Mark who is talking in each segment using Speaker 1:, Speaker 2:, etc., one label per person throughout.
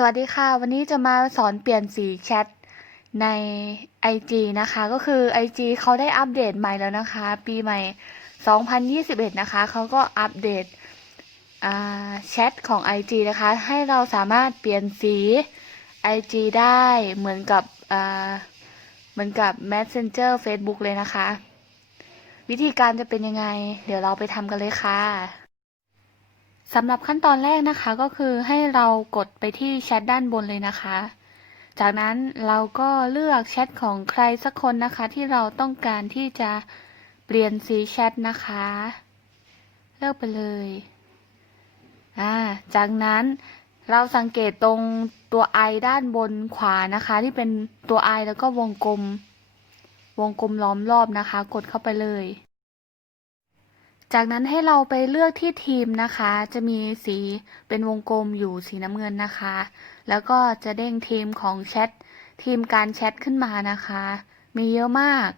Speaker 1: สวัสดีค่ะ วันนี้จะมาสอนเปลี่ยนสีแชทใน IG นะคะ ก็คือ IG เขาได้อัปเดตใหม่แล้วนะคะ ปีใหม่ 2021 นะคะ เขาก็อัปเดตแชทของ IG นะคะ ให้เราสามารถเปลี่ยนสี IG ได้เหมือนกับเหมือนกับ Messenger Facebook เลยนะคะ วิธีการจะเป็นยังไง เดี๋ยวเราไปทำกันเลยค่ะ สำหรับขั้นตอนแรกนะคะก็คือให้เรากดไปที่แชทด้านบนเลยนะคะ จากนั้นเราก็เลือกแชทของใครสักคนนะคะ ที่เราต้องการที่จะเปลี่ยนสีแชทนะคะ เลือกไปเลยอ่าจากนั้นเราสังเกตตรงตัว i ด้านบนขวานะคะ ที่เป็นตัว i แล้วก็วงกลม วงกลมล้อมรอบนะคะ กดเข้าไปเลย จากนั้นให้เราไปเลือกที่ทีมนะคะ จะมีสีเป็นวงกลมอยู่สีน้ำเงินนะคะ แล้วก็จะเด้งทีมของแชททีมการแชทขึ้นมานะคะ มีเยอะมาก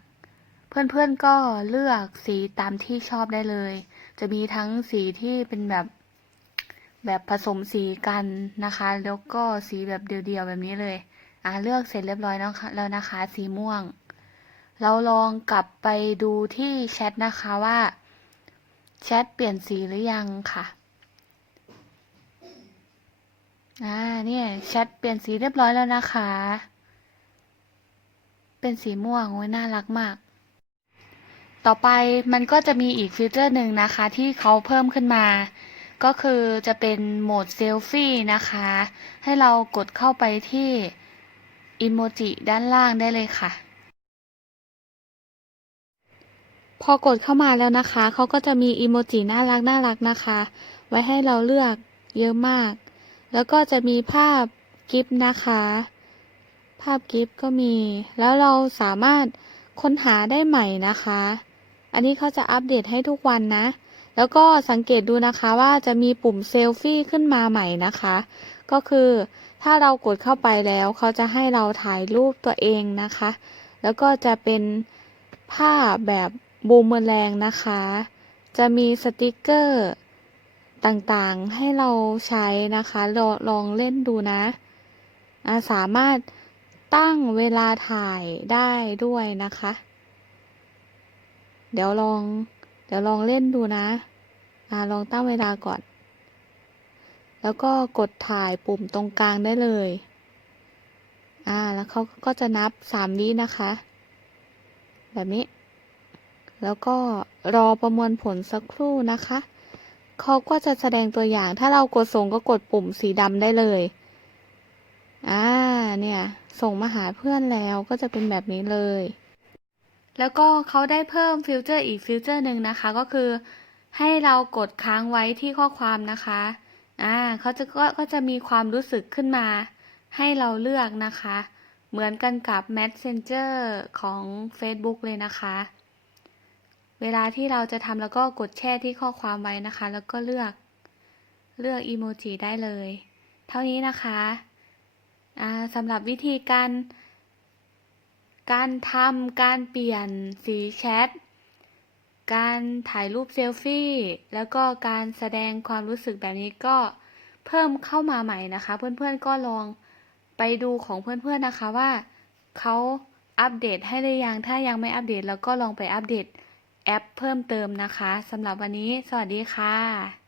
Speaker 1: เพื่อนๆก็เลือกสีตามที่ชอบได้เลย จะมีทั้งสีที่เป็นแบบแบบผสมสีกันนะคะ แล้วก็สีแบบเดียวๆแบบนี้เลย อ่าเลือกเสร็จเรียบร้อยแล้วคะแล้วนะคะ สีม่วง เราลองกลับไปดูที่แชทนะคะว่า แชทเปลี่ยนสีหรือยังค่ะอ่าเนี่ยแชทเปลี่ยนสีเรียบร้อยแล้วนะคะ เป็นสีม่วงโอ้ยน่ารักมาก ต่อไปมันก็จะมีอีกฟีเจอร์หนึ่งนะคะ ที่เขาเพิ่มขึ้นมา ก็คือจะเป็นโหมดเซลฟี่นะคะ ให้เรากดเข้าไปที่อิโมจิด้านล่างได้เลยค่ะ พอกดเข้ามาแล้วนะคะ เขาก็จะมีอีโมจิน่ารักน่ารักนะคะ ไว้ให้เราเลือกเยอะมาก แล้วก็จะมีภาพกิฟต์นะคะ ภาพกิฟต์ก็มี แล้วเราสามารถค้นหาได้ใหม่นะคะ อันนี้เขาจะอัปเดตให้ทุกวันนะ แล้วก็สังเกตดูนะคะว่าจะมีปุ่มเซลฟี่ขึ้นมาใหม่นะคะ ก็คือถ้าเรากดเข้าไปแล้ว เขาจะให้เราถ่ายรูปตัวเองนะคะ แล้วก็จะเป็นภาพแบบ บูมเมอแรงนะคะ จะมีสติกเกอร์ต่างๆให้เราใช้นะคะลองลองเล่นดูนะอาสามารถตั้งเวลาถ่ายได้ด้วยนะคะ เดี๋ยวลอง เดี๋ยวลองเล่นดูนะอาลองตั้งเวลาก่อน แล้วก็กดถ่ายปุ่มตรงกลางได้เลย อ่า แล้วเขาก็จะนับสามวินะคะ แบบนี้ แล้วก็รอประมวลผลสักครู่นะคะเขาก็จะแสดงตัวอย่าง ถ้าเรากดส่งก็กดปุ่มสีดำได้เลย อ่า เนี่ย ส่งมาหาเพื่อนแล้วก็จะเป็นแบบนี้เลย แล้วก็เขาได้เพิ่มฟิลเจอร์อีกฟิลเจอร์หนึ่งนะคะ ก็คือให้เรากดค้างไว้ที่ข้อความนะคะ อ่าเขาจะก็ก็จะมีความรู้สึกขึ้นมา ให้เราเลือกนะคะ เหมือนกันกับ Messenger ของ Facebook เลยนะคะ เวลาที่เราจะทำแล้วก็กดแช่ที่ข้อความไว้นะคะ แล้วก็เลือกเลือกอีโมจิได้เลย เท่านี้นะคะสำหรับวิธีการ การทำการเปลี่ยนสีแชท การถ่ายรูปเซลฟี่ แล้วก็การแสดงความรู้สึกแบบนี้ก็เพิ่มเข้ามาใหม่นะคะ เพื่อนๆก็ลองไปดูของเพื่อนๆนะคะว่าเขาอัปเดตให้หรือยัง ถ้ายังไม่อัปเดตเราก็ลองไปอัปเดต แอปเพิ่มเติมนะคะสำหรับวันนี้สวัสดีค่ะ